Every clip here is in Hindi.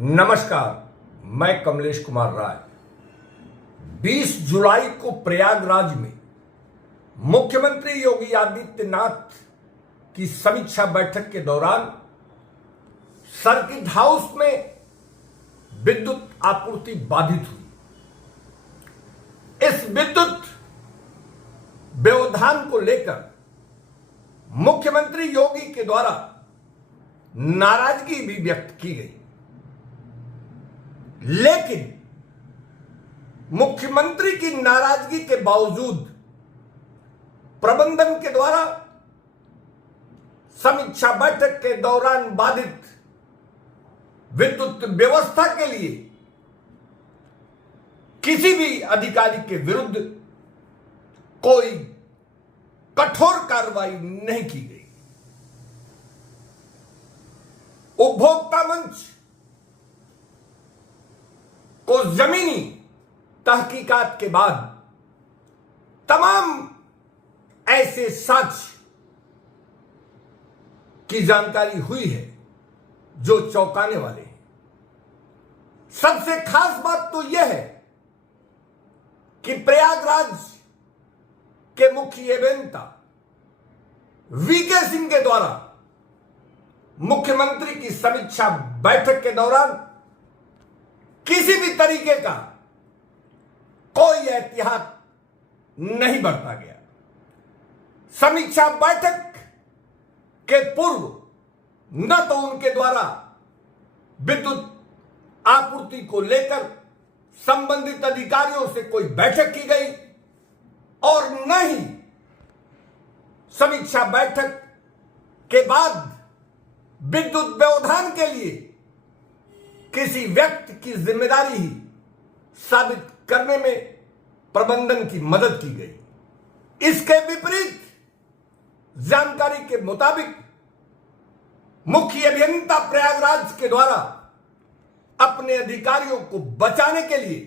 नमस्कार, मैं कमलेश कुमार राय। 20 जुलाई को प्रयागराज में मुख्यमंत्री योगी आदित्यनाथ की समीक्षा बैठक के दौरान सर्किट हाउस में विद्युत आपूर्ति बाधित हुई। इस विद्युत व्यवधान को लेकर मुख्यमंत्री योगी के द्वारा नाराजगी भी व्यक्त की गई, लेकिन मुख्यमंत्री की नाराजगी के बावजूद प्रबंधन के द्वारा समीक्षा बैठक के दौरान बाधित विद्युत व्यवस्था के लिए किसी भी अधिकारी के विरुद्ध कोई कठोर कार्रवाई नहीं की गई। उपभोक्ता मंच को जमीनी तहकीकात के बाद तमाम ऐसे साक्ष्य की जानकारी हुई है जो चौंकाने वाले हैं। सबसे खास बात तो यह है कि प्रयागराज के मुख्य अभियंता वीके सिंह के द्वारा मुख्यमंत्री की समीक्षा बैठक के दौरान किसी भी तरीके का कोई एहतियात नहीं बरता गया। समीक्षा बैठक के पूर्व न तो उनके द्वारा विद्युत आपूर्ति को लेकर संबंधित अधिकारियों से कोई बैठक की गई और न ही समीक्षा बैठक के बाद विद्युत व्यवधान के लिए किसी व्यक्ति की जिम्मेदारी ही साबित करने में प्रबंधन की मदद की गई। इसके विपरीत जानकारी के मुताबिक मुख्य अभियंता प्रयागराज के द्वारा अपने अधिकारियों को बचाने के लिए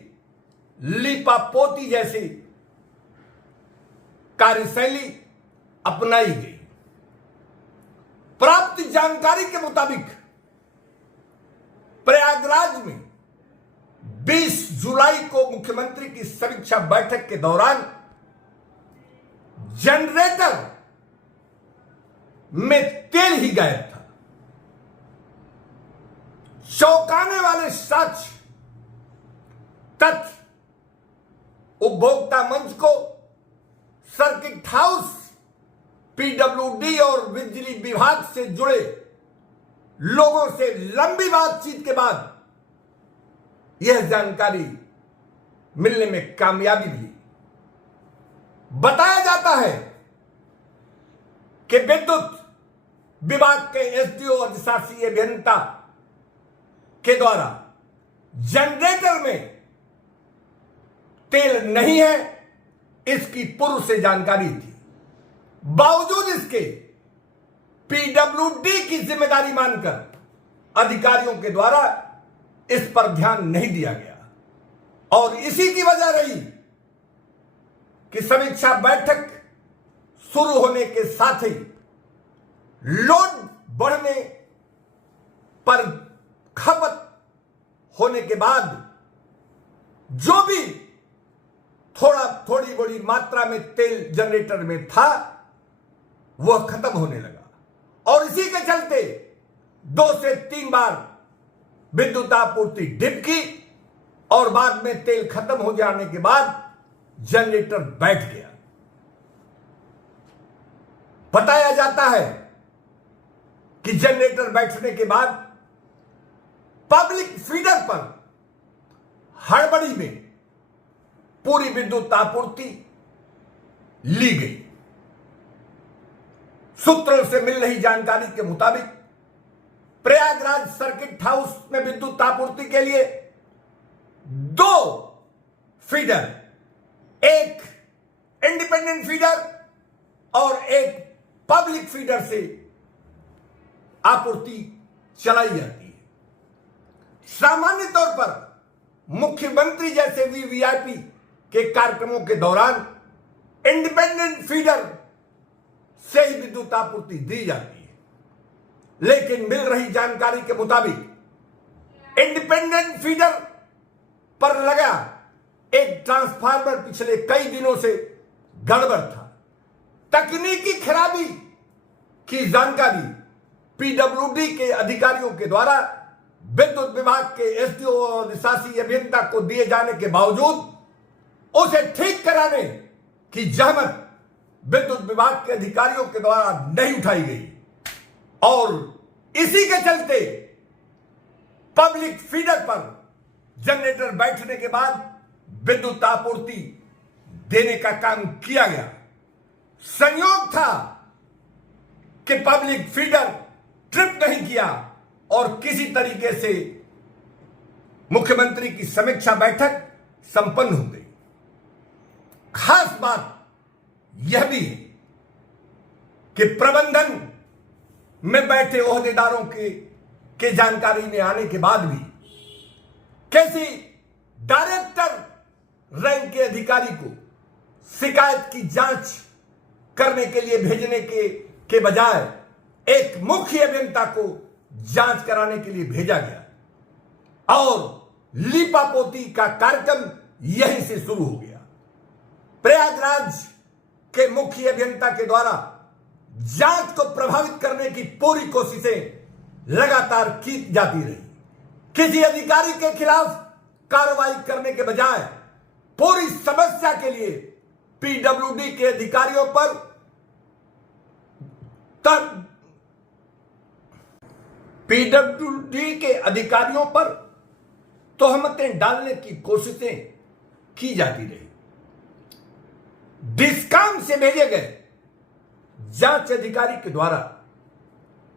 लीपापोती जैसी कार्यशैली अपनाई गई। प्राप्त जानकारी के मुताबिक प्रयागराज में 20 जुलाई को मुख्यमंत्री की समीक्षा बैठक के दौरान जनरेटर में तेल ही गायब था। चौंकाने वाले साक्ष्य तथ्य उपभोक्ता मंच को सर्किट हाउस, पीडब्ल्यूडी और बिजली विभाग से जुड़े लोगों से लंबी बातचीत के बाद यह जानकारी मिलने में कामयाबी मिली। बताया जाता है कि विद्युत विभाग के एसडीओ अधिशासी अभियंता के द्वारा जनरेटर में तेल नहीं है, इसकी पूर्व से जानकारी थी। बावजूद इसके पीडब्ल्यूडी की जिम्मेदारी मानकर अधिकारियों के द्वारा इस पर ध्यान नहीं दिया गया और इसी की वजह रही कि समीक्षा बैठक शुरू होने के साथ ही लोड बढ़ने पर खपत होने के बाद जो भी थोड़ी बड़ी मात्रा में तेल जनरेटर में था वह खत्म होने लगा और इसी के चलते 2 से 3 बार विद्युत आपूर्ति डिप की और बाद में तेल खत्म हो जाने के बाद जनरेटर बैठ गया। बताया जाता है कि जनरेटर बैठने के बाद पब्लिक फीडर पर हड़बड़ी में पूरी विद्युत आपूर्ति ली गई। सूत्रों से मिल रही जानकारी के मुताबिक प्रयागराज सर्किट हाउस में विद्युत आपूर्ति के लिए 2 फीडर, एक इंडिपेंडेंट फीडर और एक पब्लिक फीडर से आपूर्ति चलाई जाती है। सामान्य तौर पर मुख्यमंत्री जैसे वीवीआईपी के कार्यक्रमों के दौरान इंडिपेंडेंट फीडर से ही विद्युत आपूर्ति दी जाती है, लेकिन मिल रही जानकारी के मुताबिक इंडिपेंडेंट फीडर पर लगा एक ट्रांसफार्मर पिछले कई दिनों से गड़बड़ था। तकनीकी खराबी की जानकारी पीडब्ल्यूडी के अधिकारियों के द्वारा विद्युत विभाग के एसडीओ और अधिशासी अभियंता को दिए जाने के बावजूद उसे ठीक कराने की जहमत विद्युत विभाग के अधिकारियों के द्वारा नहीं उठाई गई और इसी के चलते पब्लिक फीडर पर जनरेटर बैठने के बाद विद्युत आपूर्ति देने का काम किया गया। संयोग था कि पब्लिक फीडर ट्रिप नहीं किया और किसी तरीके से मुख्यमंत्री की समीक्षा बैठक संपन्न हो गई। खास बात यह भी है कि प्रबंधन में बैठे ओहदेदारों के जानकारी में आने के बाद भी किसी डायरेक्टर रैंक के अधिकारी को शिकायत की जांच करने के लिए भेजने के बजाय एक मुख्य अभियंता को जांच कराने के लिए भेजा गया और लीपापोती का कार्यक्रम यहीं से शुरू हो गया। प्रयागराज के मुख्य अभियंता के द्वारा जांच को प्रभावित करने की पूरी कोशिशें लगातार की जाती रही। किसी अधिकारी के खिलाफ कार्रवाई करने के बजाय पूरी समस्या के लिए पीडब्ल्यूडी के अधिकारियों पर तोहमतें डालने की कोशिशें की जाती रही। डिस्काम से भेजे गए जांच अधिकारी के द्वारा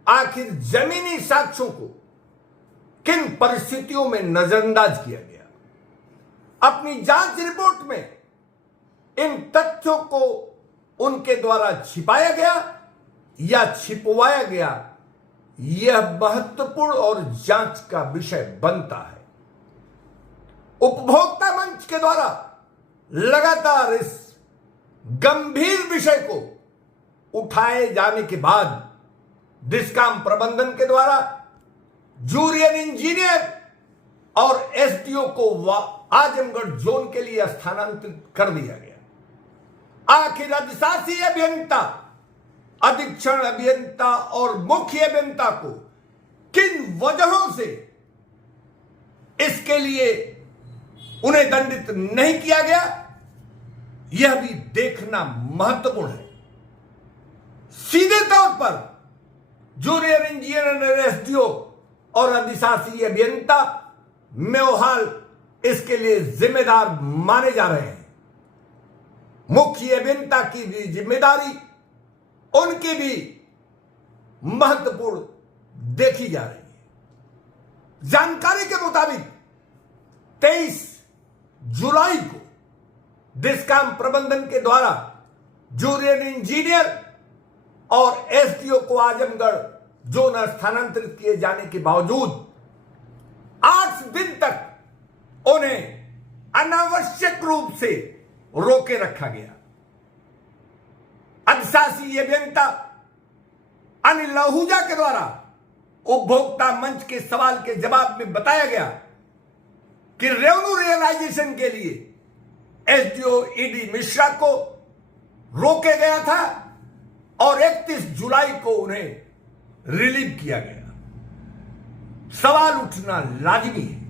आखिर जमीनी साक्ष्यों को किन परिस्थितियों में नजरअंदाज किया गया। अपनी जांच रिपोर्ट में इन तथ्यों को उनके द्वारा छिपाया गया या छिपवाया गया, यह महत्वपूर्ण और जांच का विषय बनता है। उपभोक्ता मंच के द्वारा लगातार इस गंभीर विषय को उठाए जाने के बाद डिस्काम प्रबंधन के द्वारा जूनियर इंजीनियर और एसडीओ को आजमगढ़ जोन के लिए स्थानांतरित कर दिया गया। आखिर अधिशासी अभियंता, अधीक्षण अभियंता और मुख्य अभियंता को किन वजहों से इसके लिए उन्हें दंडित नहीं किया गया, यह भी देखना महत्वपूर्ण है। सीधे तौर पर जूनियर इंजीनियर, एसडीओ और अधिशासी अभियंता मेवहाल इसके लिए जिम्मेदार माने जा रहे हैं। मुख्य अभियंता की भी जिम्मेदारी उनकी भी महत्वपूर्ण देखी जा रही है। जानकारी के मुताबिक 23 जुलाई को डिस्काम प्रबंधन के द्वारा जूनियर इंजीनियर और एसडीओ को आजमगढ़ जोन स्थानांतरित किए जाने के बावजूद 8 दिन तक उन्हें अनावश्यक रूप से रोके रखा गया। अधिशासी अभियंता अनिल आहूजा के द्वारा उपभोक्ता मंच के सवाल के जवाब में बताया गया कि रेवेन्यू रियलाइजेशन के लिए एसडीओ ईडी मिश्रा को रोके गया था और 31 जुलाई को उन्हें रिलीव किया गया। सवाल उठना लाजिमी है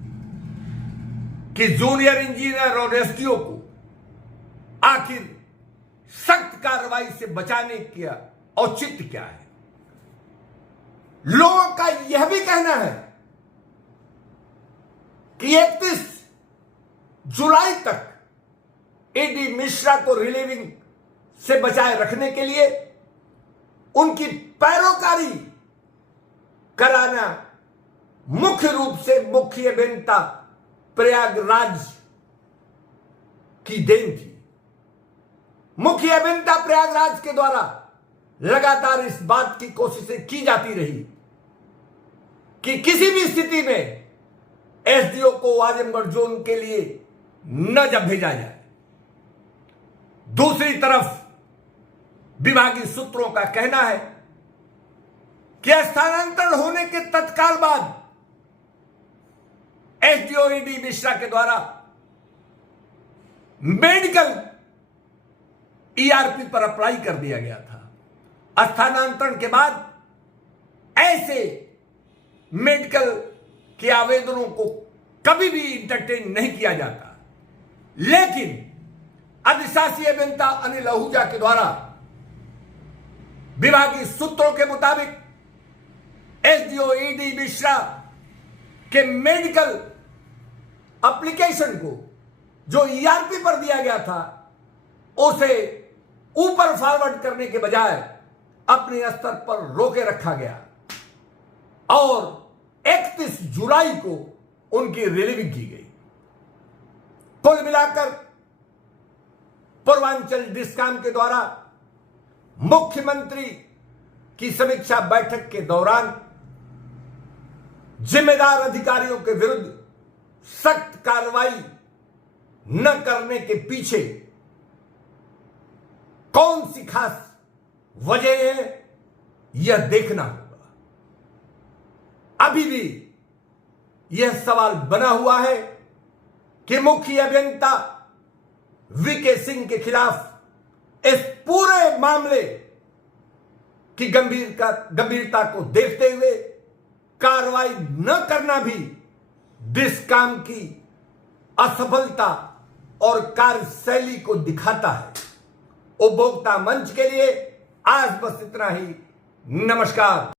कि जूनियर इंजीनियर और एसडीओ को आखिर सख्त कार्रवाई से बचाने का औचित्य क्या है। लोगों का यह भी कहना है कि 31 जुलाई तक ईडी मिश्रा को रिलीविंग से बचाए रखने के लिए उनकी पैरोकारी कराना मुख्य रूप से मुख्य अभियंता प्रयागराज की देन थी। मुख्य अभियंता प्रयागराज के द्वारा लगातार इस बात की कोशिशें की जाती रही कि किसी भी स्थिति में एसडीओ को आजमगढ़ जोन के लिए न जब भेजा जाए। दूसरी तरफ विभागीय सूत्रों का कहना है कि स्थानांतरण होने के तत्काल बाद एसडीओ ईडी मिश्रा के द्वारा मेडिकल ईआरपी पर अप्लाई कर दिया गया था। स्थानांतरण के बाद ऐसे मेडिकल के आवेदनों को कभी भी इंटरटेन नहीं किया जाता, लेकिन अधिशासी अभियंता अनिल आहूजा के द्वारा विभागीय सूत्रों के मुताबिक एसडीओ ईडी मिश्रा के मेडिकल एप्लीकेशन को जो ईआरपी पर दिया गया था उसे ऊपर फॉरवर्ड करने के बजाय अपने स्तर पर रोके रखा गया और 31 जुलाई को उनकी रिलीविंग की गई। कुल मिलाकर पूर्वांचल डिस्काम के द्वारा मुख्यमंत्री की समीक्षा बैठक के दौरान जिम्मेदार अधिकारियों के विरुद्ध सख्त कार्रवाई न करने के पीछे कौन सी खास वजह है, यह देखना होगा। अभी भी यह सवाल बना हुआ है कि मुख्य अभियंता वीके सिंह के खिलाफ इस पूरे मामले की गंभीरता को देखते हुए कार्रवाई न करना भी डिस्काम की असफलता और कार्यशैली को दिखाता है। उपभोक्ता मंच के लिए आज बस इतना ही। नमस्कार।